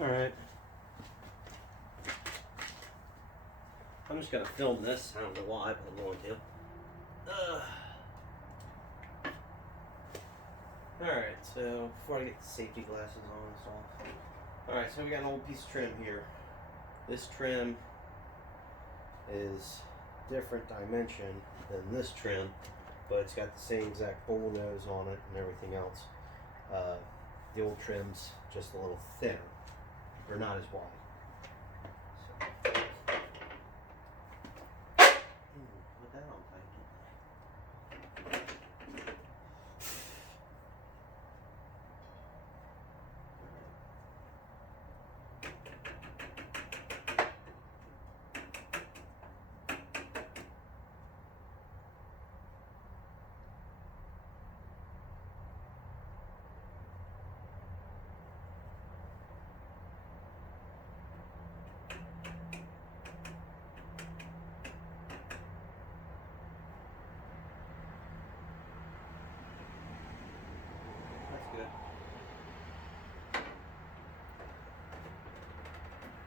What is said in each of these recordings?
Alright. I'm just going to film this. I don't know why, but I'm going to. Alright, so before I get the safety glasses on and stuff. Alright, so we got an old piece of trim here. This trim is different dimension than this trim, but it's got the same exact bowl nose on it and everything else. The old trim's just a little thinner, or not as wide. So. Put that on tight.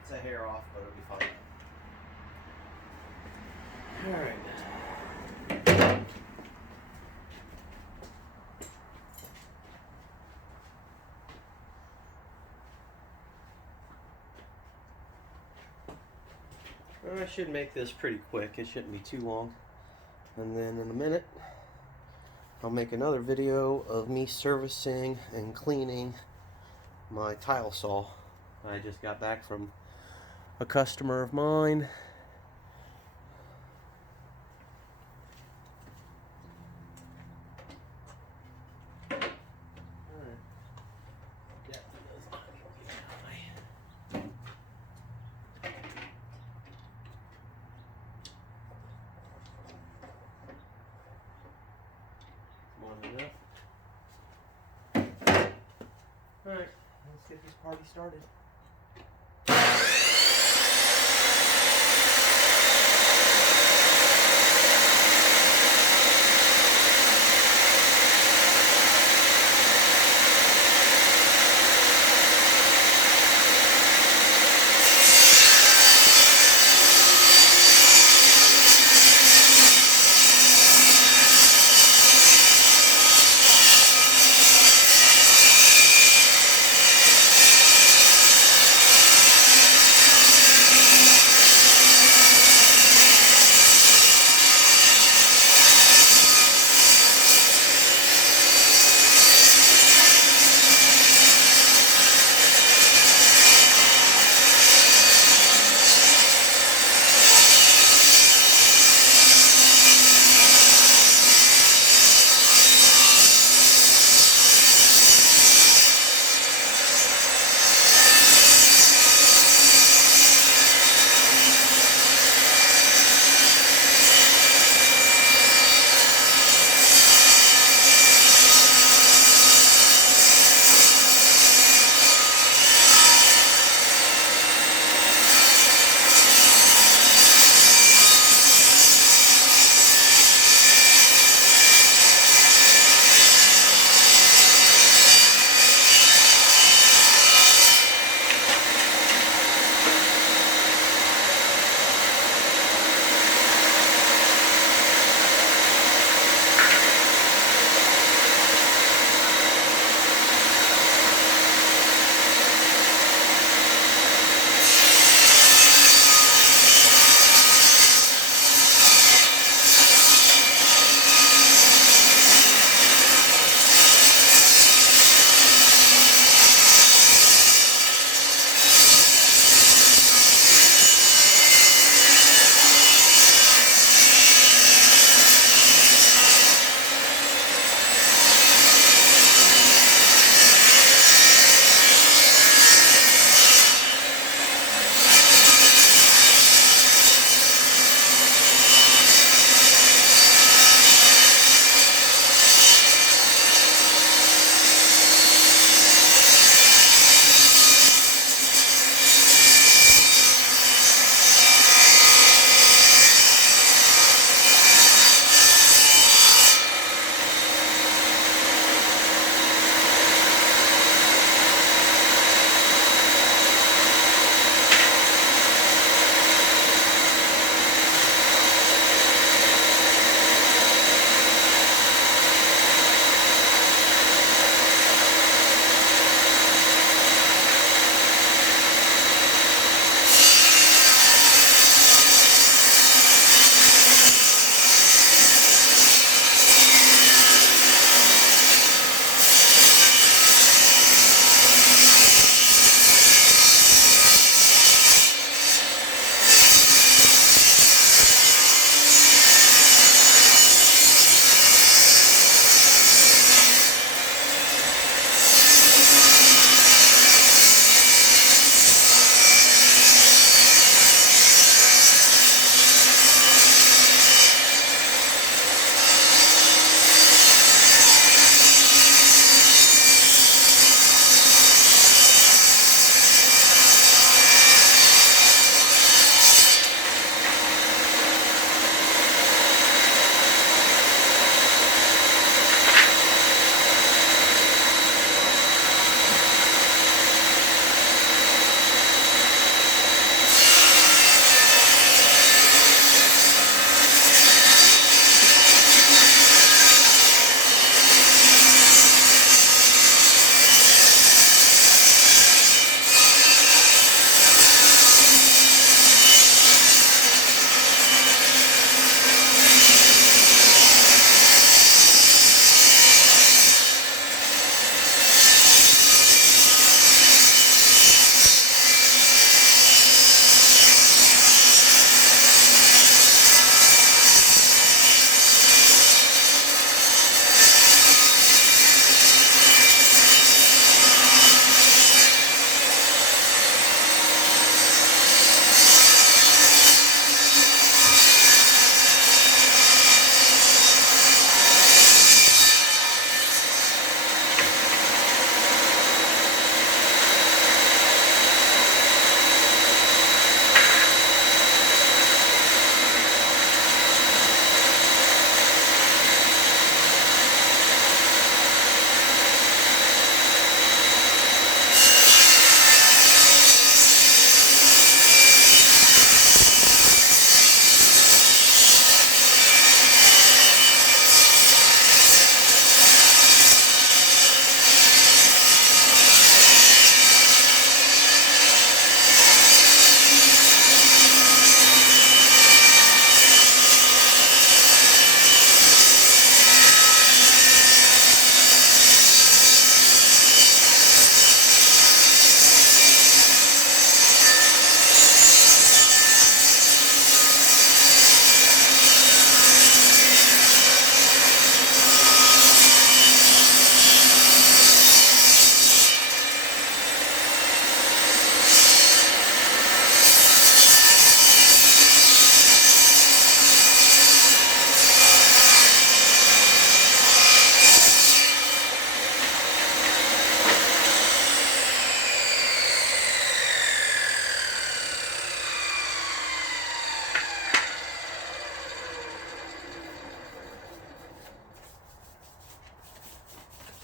It's a hair off, but it'll be fine. Alright. I should make this pretty quick. It shouldn't be too long. And then in a minute, I'll make another video of me servicing and cleaning my tile saw. I just got back from a customer of mine. Alright, let's get this party started.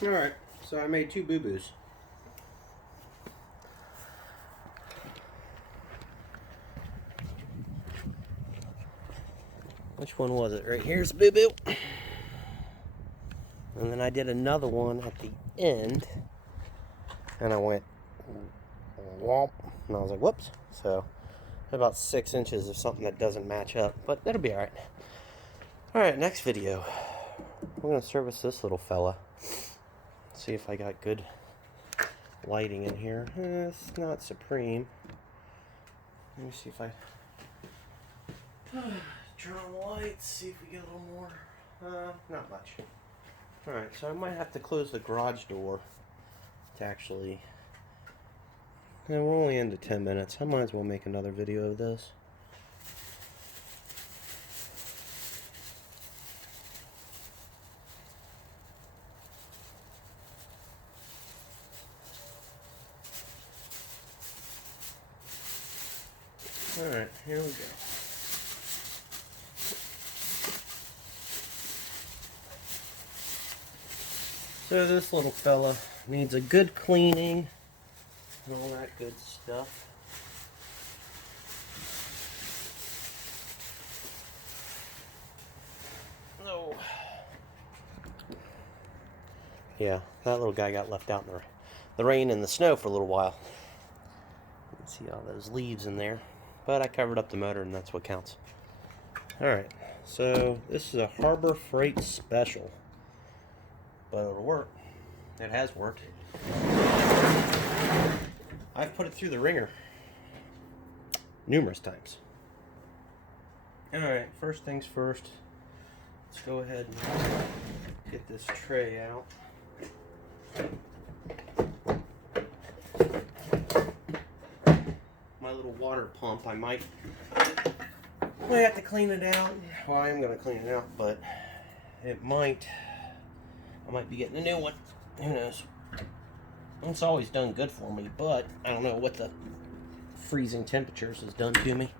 Alright, so I made 2 boo-boos. Which one was it? Right here's boo-boo. And then I did another one at the end. And I went womp. And I was like, whoops. So about 6 inches of something that doesn't match up. But that'll be alright. Alright, next video. We're going to service this little fella. See if I got good lighting in here. It's not supreme. Let me see if I turn on the lights, see if we get a little more. Not much. Alright, so I might have to close the garage door to actually. And we're only into 10 minutes. I might as well make another video of this. Alright, here we go. So this little fella needs a good cleaning and all that good stuff. Oh. Yeah, that little guy got left out in the rain and the snow for a little while. You can see all those leaves in there. But I covered up the motor and that's what counts. Alright, so this is a Harbor Freight Special. But it'll work. It has worked. I've put it through the ringer numerous times. Alright, first things first. Let's go ahead and get this tray out. My little water pump, I might have to clean it out. Well, I am going to clean it out, but I might be getting a new one. Who knows? It's always done good for me, but I don't know what the freezing temperatures has done to me.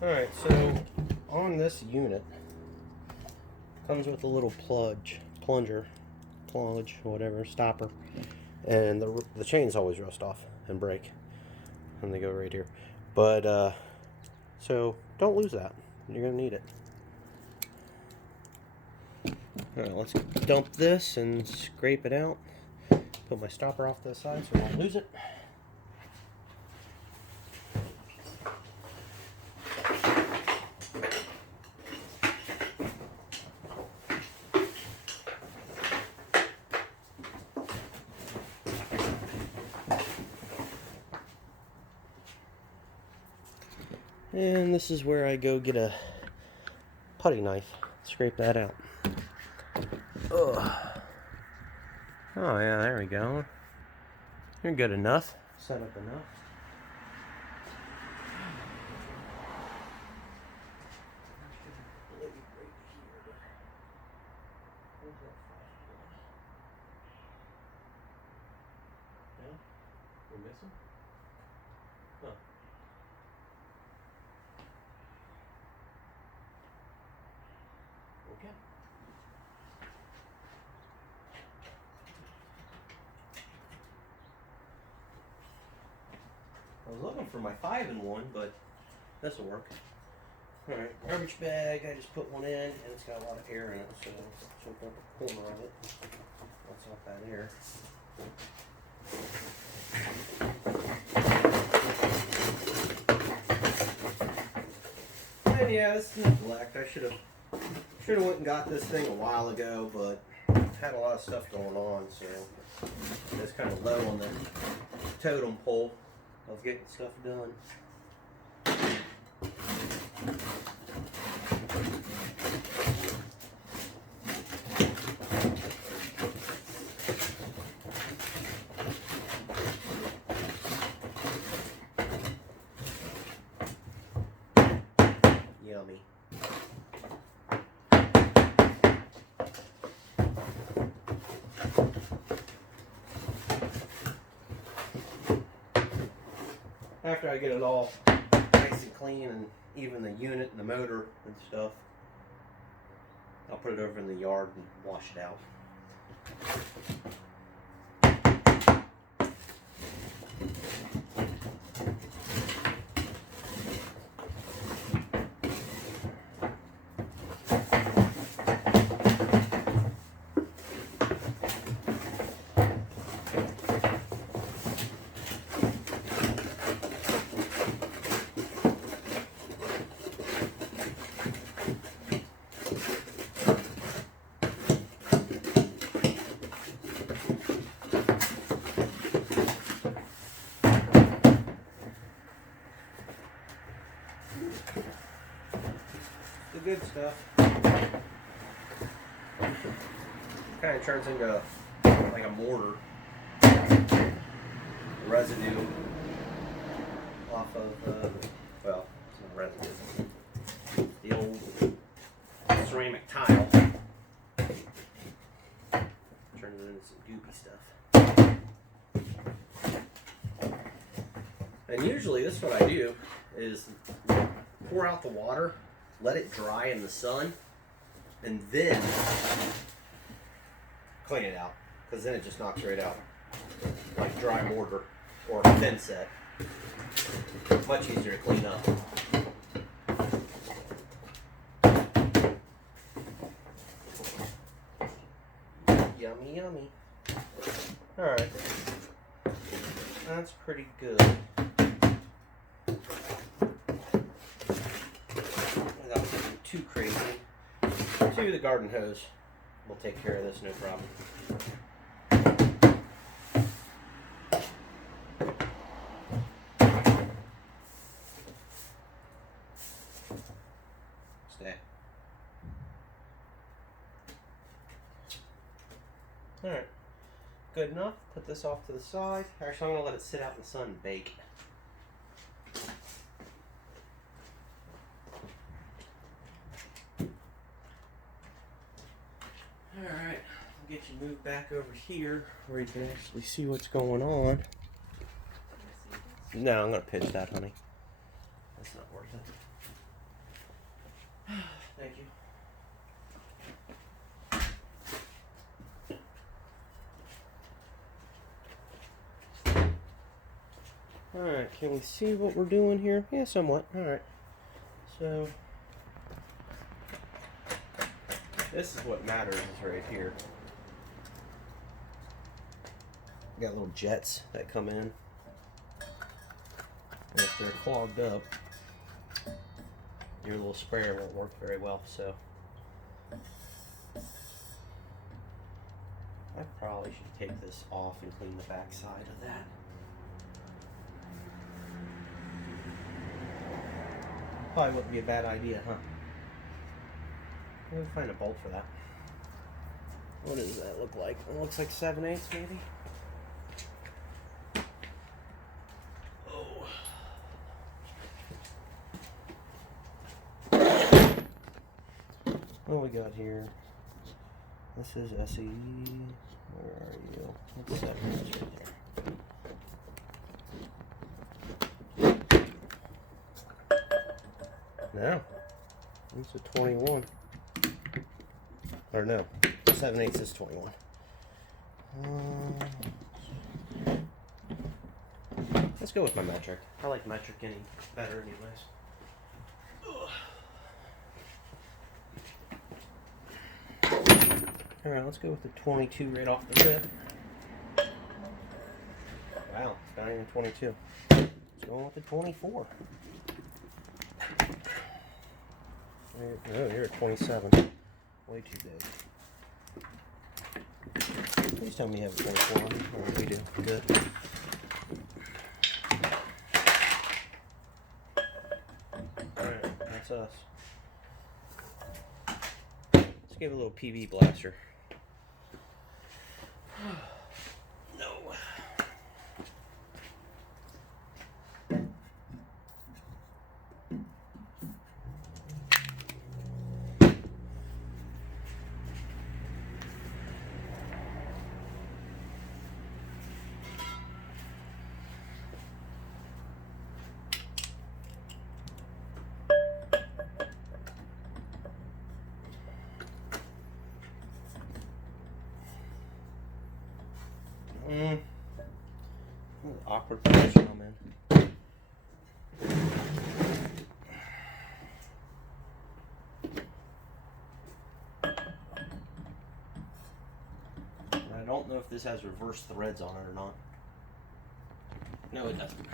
Alright, so on this unit comes with a little plunger, whatever, stopper, and the chains always rust off and break. And they go right here, but so don't lose that. You're gonna need it. All right, let's dump this and scrape it out. Put my stopper off to the side so I won't lose it. And this is where I go get a putty knife, scrape that out. Ugh. Oh yeah, there we go. You're good enough. Set up enough. Yeah? We're missing? Huh. Okay. I was looking for my 5-in-1, but this will work. Alright, garbage bag, I just put one in, and it's got a lot of air in it, so let's jump up the corner of it. That's off that air. And yeah, this is neglect. I should have went and got this thing a while ago, but had a lot of stuff going on, so it's kind of low on the totem pole of getting stuff done. Yummy. After I get it all clean, and even the unit and the motor and stuff. I'll put it over in the yard and wash it out. The good stuff kind of turns into like a mortar. Residue off of, well, it's not residue, the old ceramic tile. Turns it into some goopy stuff. And usually this is what I do, is pour out the water, let it dry in the sun, and then clean it out, because then it just knocks right out, like dry mortar or thin set. Much easier to clean up. Yummy, yummy. Alright. That's pretty good. Without getting too crazy. The garden hose will take care of this, no problem. Stay. Alright. Good enough. Put this off to the side. Actually, I'm going to let it sit out in the sun and bake. Alright, I'll get you moved back over here where you can actually see what's going on. No, I'm going to pitch that, honey. That's not worth it. Thank you. Alright, can we see what we're doing here? Yeah, somewhat. Alright. So, this is what matters, is right here. You got little jets that come in. And if they're clogged up, your little sprayer won't work very well, so I probably should take this off and clean the back side of that. Probably wouldn't be a bad idea, huh? We'll find a bolt for that. What does that look like? It looks like 7/8 maybe? Oh. What we got here? This is SE. Where are you? That's 7/8 right there. No. It's a 21. Or no. 7/8 is 21. Let's go with my metric. I like metric any better anyways. Alright, let's go with the 22 right off the rip. Wow, it's not even 22. Let's go with the 24. Oh, you're at 27. Way too big. Please tell me you have a 24 on. Oh, we do. Good. Alright, that's us. Let's give it a little PV blaster. No. don't know if this has reverse threads on it or not. No, it doesn't.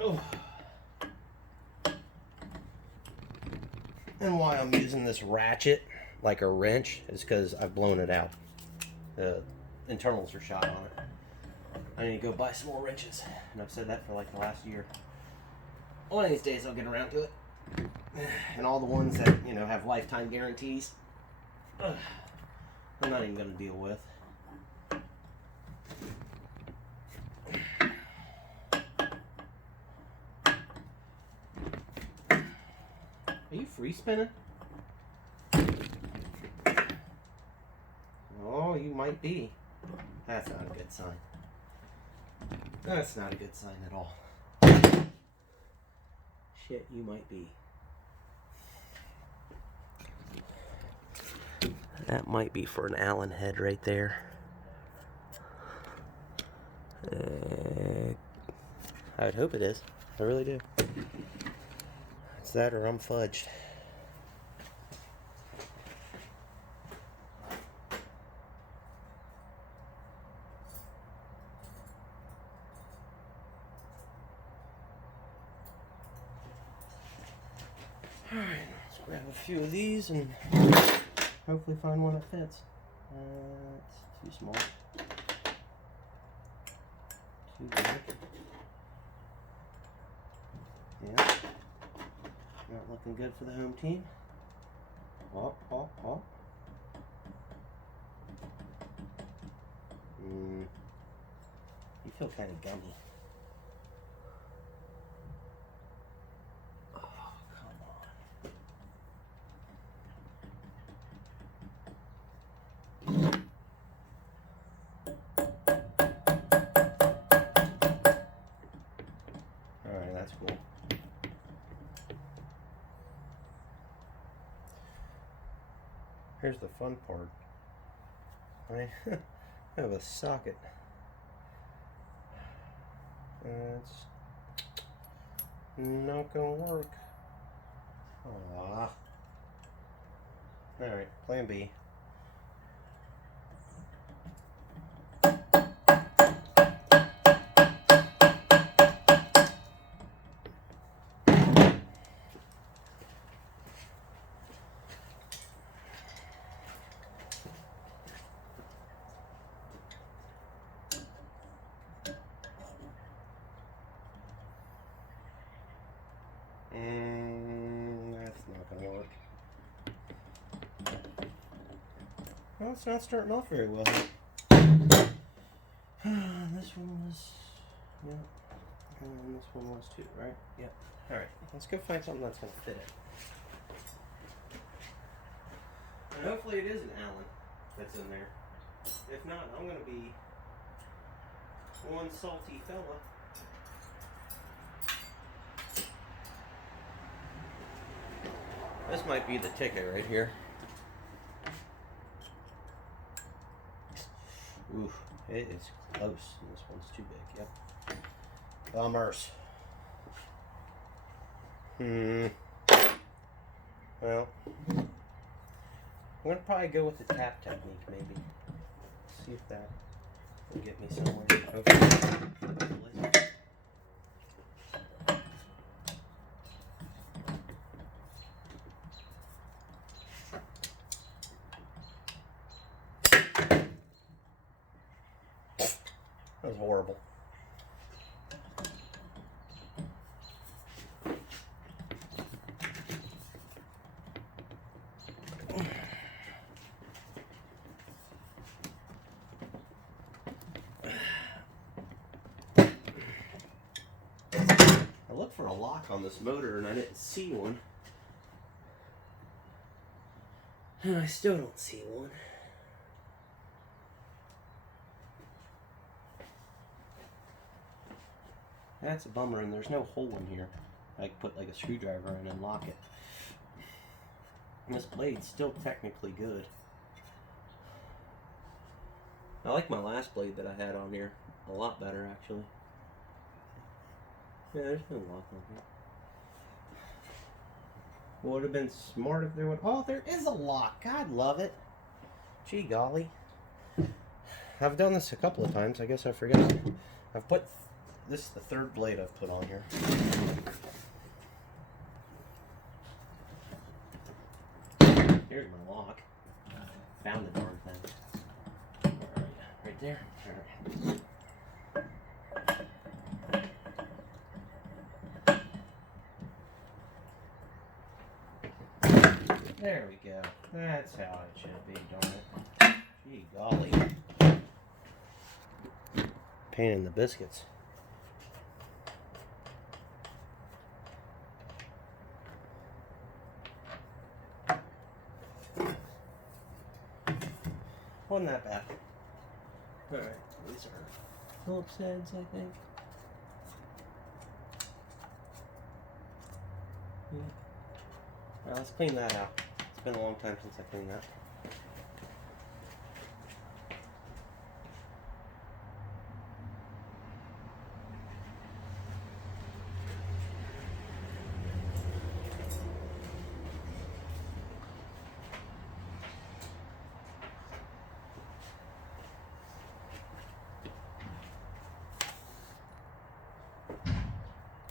Oh. And why I'm using this ratchet like a wrench is because I've blown it out. The internals are shot on it. I need to go buy some more wrenches, and I've said that for like the last year. One of these days I'll get around to it. And all the ones that, you know, have lifetime guarantees, I'm not even going to deal with. Are you free spinning? Oh, you might be. That's not a good sign. That's not a good sign at all. Shit, you might be. That might be for an Allen head right there. I would hope it is. I really do. It's that or I'm fudged. Alright, let's grab a few of these and hopefully find one that fits. It's too small. Too big. Yeah. Not looking good for the home team. Oh. You feel kind of gummy. That's cool. Here's the fun part. I have a socket. It's not gonna work. Alright, plan B. That's not gonna work. Well, it's not starting off very well. This one was, yeah, and this one was too, right? Yeah. All right, let's go find something that's gonna fit it. And hopefully it is an Allen that's in there. If not, I'm gonna be one salty fella. This might be the ticket right here. Oof, it is close. This one's too big. Yep. Bummers. Well, I'm gonna probably go with the tap technique, maybe. See if that will get me somewhere. Hopefully. That was horrible. I looked for a lock on this motor and I didn't see one. And I still don't see one. That's a bummer, and there's no hole in here. I could put like a screwdriver in and lock it. And this blade's still technically good. I like my last blade that I had on here a lot better, actually. Yeah, there's no lock on here. Would have been smart if there would. Oh, there is a lock. God love it. Gee golly. I've done this a couple of times. I guess I forgot. I've put this is the third blade I've put on here. Here's my lock. Found the darn thing. Where are you? Right there. There we go. That's how it should be, darn it. Gee golly. Pain in the biscuits. Wasn't that bad. Alright, these are Phillips heads, I think. Alright, let's clean that out. It's been a long time since I cleaned that.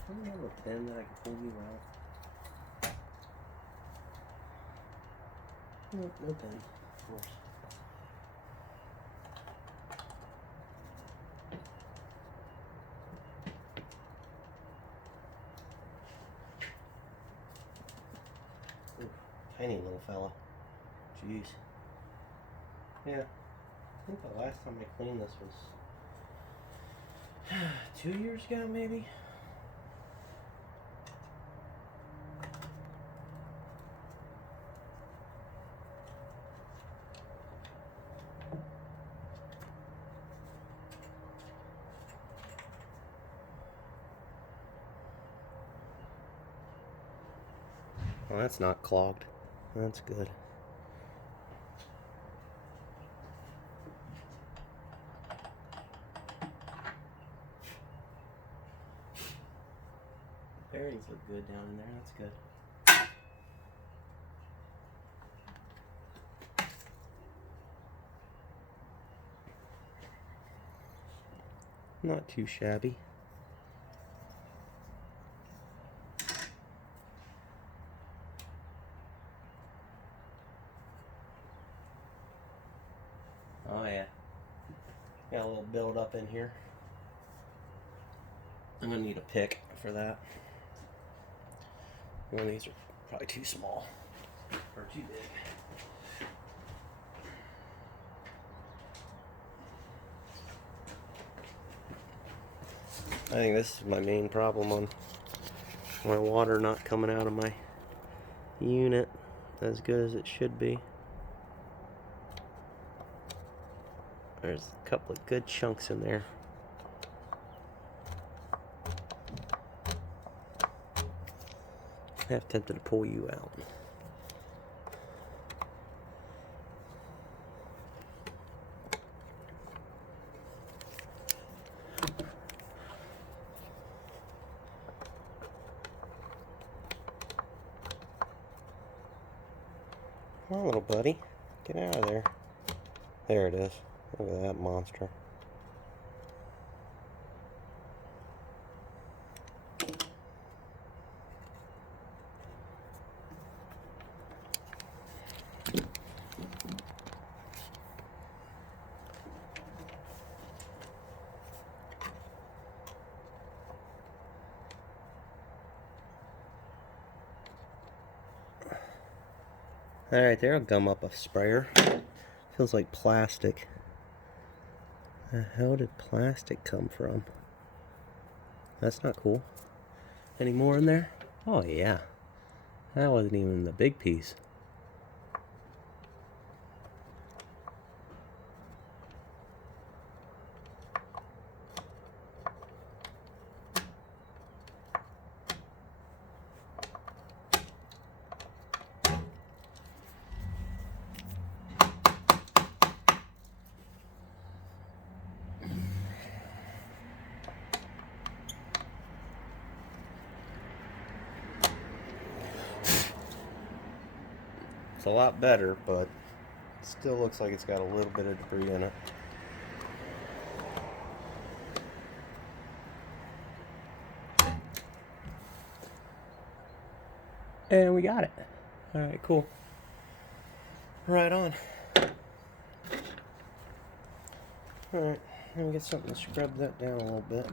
Do you have a pen that I can pull you out? No pen, of course. Ooh, tiny little fella. Jeez. Yeah. I think the last time I cleaned this was 2 years ago, maybe? Well, that's not clogged. That's good. Bearings look good down in there. That's good. Not too shabby. Oh yeah. Got a little build up in here. I'm gonna need a pick for that. One of these are probably too small or too big. I think this is my main problem on my water not coming out of my unit as good as it should be. There's a couple of good chunks in there. I'm half tempted to pull you out. Come on, little buddy. Get out of there. There it is. Look at that monster. Alright, there'll gum up a sprayer. Feels like plastic. The hell did plastic come from? That's not cool. Any more in there? Oh yeah. That wasn't even the big piece. It's a lot better, but it still looks like it's got a little bit of debris in it. And we got it. Alright, cool. Right on. Alright, let me get something to scrub that down a little bit.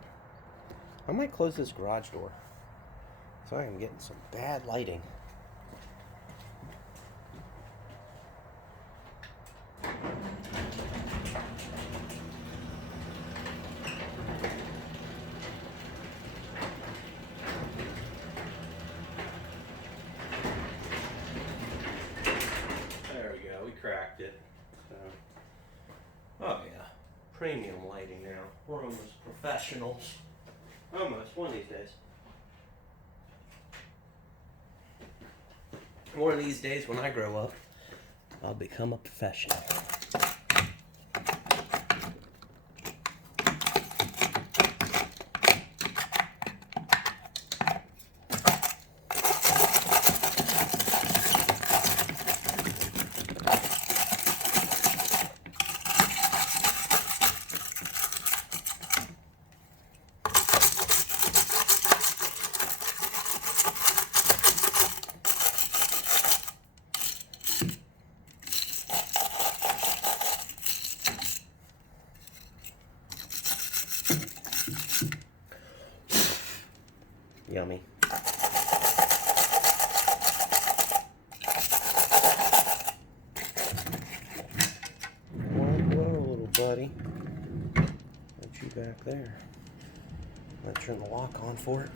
I might close this garage door, so I am getting some bad lighting. There we go, we cracked it. So, oh yeah, premium lighting now. We're almost professionals. Almost, one of these days. One of these days when I grow up, I'll become a professional. Yummy. Whoa, little buddy. Put you back there. Let's turn the lock on for it.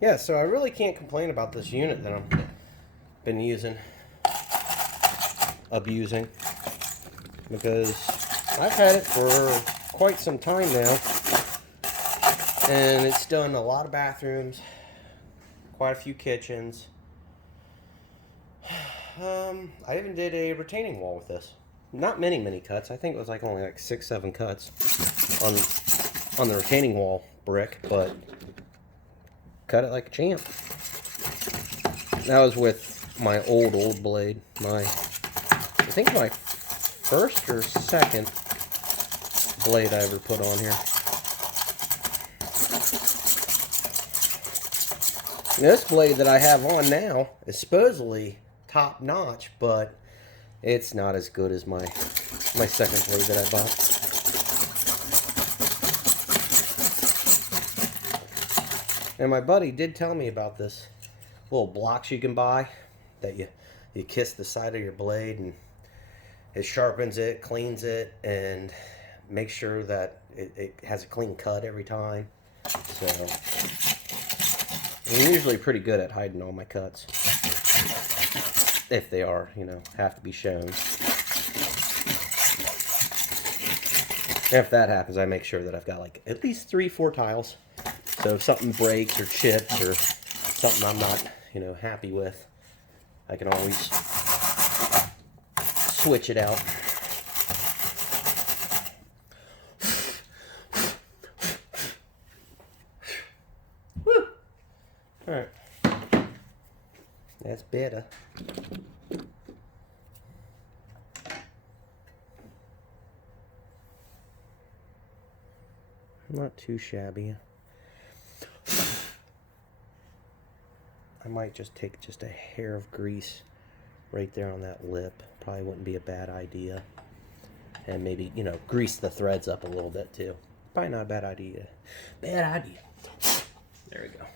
Yeah, so I really can't complain about this unit that I've been abusing, because I've had it for quite some time now, and it's done a lot of bathrooms, quite a few kitchens. I even did a retaining wall with this. Not many cuts. I think it was like only like 6-7 cuts on the retaining wall brick, but cut it like a champ. That was with my old blade. I think my first or second blade I ever put on here. This blade that I have on now is supposedly top notch, but it's not as good as my second blade that I bought. And my buddy did tell me about this little blocks you can buy that you kiss the side of your blade, and it sharpens it, cleans it, and makes sure that it has a clean cut every time. So I'm usually pretty good at hiding all my cuts, if they are, have to be shown. If that happens, I make sure that I've got like at least 3-4 tiles. So if something breaks or chips or something I'm not, happy with, I can always switch it out. Woo! Alright. That's better. Not too shabby. I might just take just a hair of grease right there on that lip. Probably wouldn't be a bad idea. And maybe, grease the threads up a little bit too. Probably not a bad idea. Bad idea. There we go.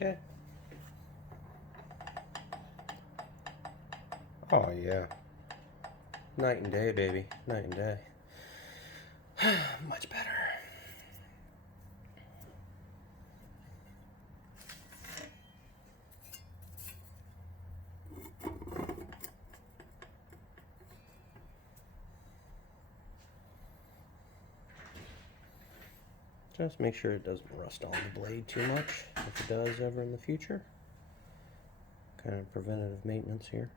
Okay. Oh yeah. Night and day, baby. Night and day. Much better. Just make sure it doesn't rust on the blade too much. If it does ever in the future. Kind of preventative maintenance here.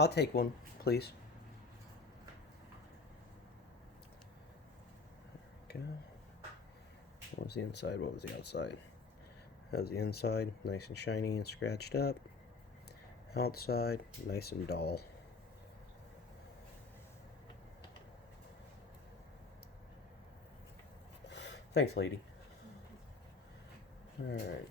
I'll take one, please. There we go. What was the inside? What was the outside? How's the inside? Nice and shiny and scratched up. Outside, nice and dull. Thanks, lady. Alright.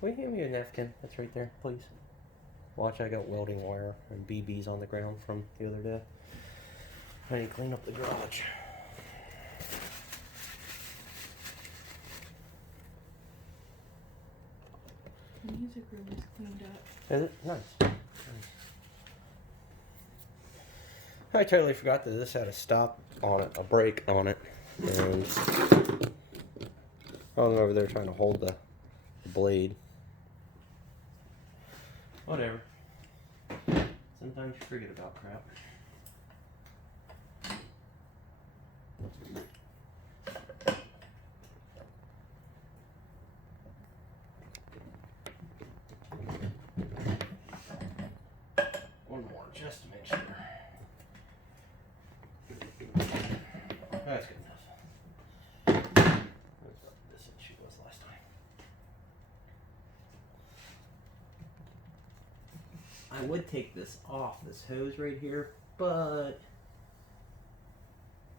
Will you hand me a napkin that's right there, please? Watch, I got welding wire and BBs on the ground from the other day. I need to clean up the garage. The music room is cleaned up. Is it? Nice. I totally forgot that this had a stop on it, a brake on it, and I was over there trying to hold the blade. Whatever. Sometimes you forget about crap. One more, just to make sure. That's good enough. That's about this inch she was last time. I would take this off, this hose right here, but I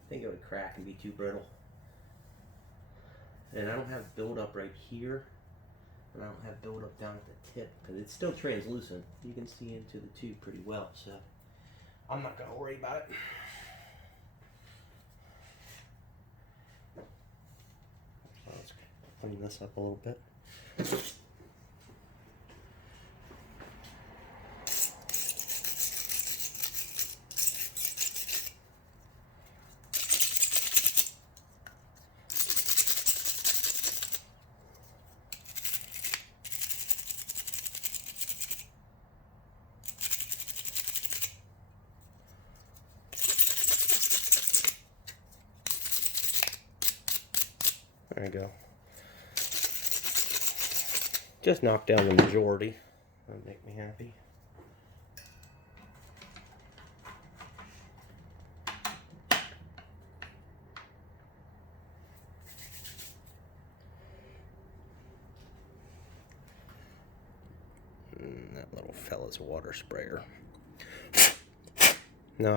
think it would crack and be too brittle. And I don't have buildup right here, and I don't have buildup down at the tip, because it's still translucent. You can see into the tube pretty well, so I'm not going to worry about it. So let's clean this up a little bit. There you go. Just knock down the majority. That'd make me happy. That little fella's a water sprayer. No,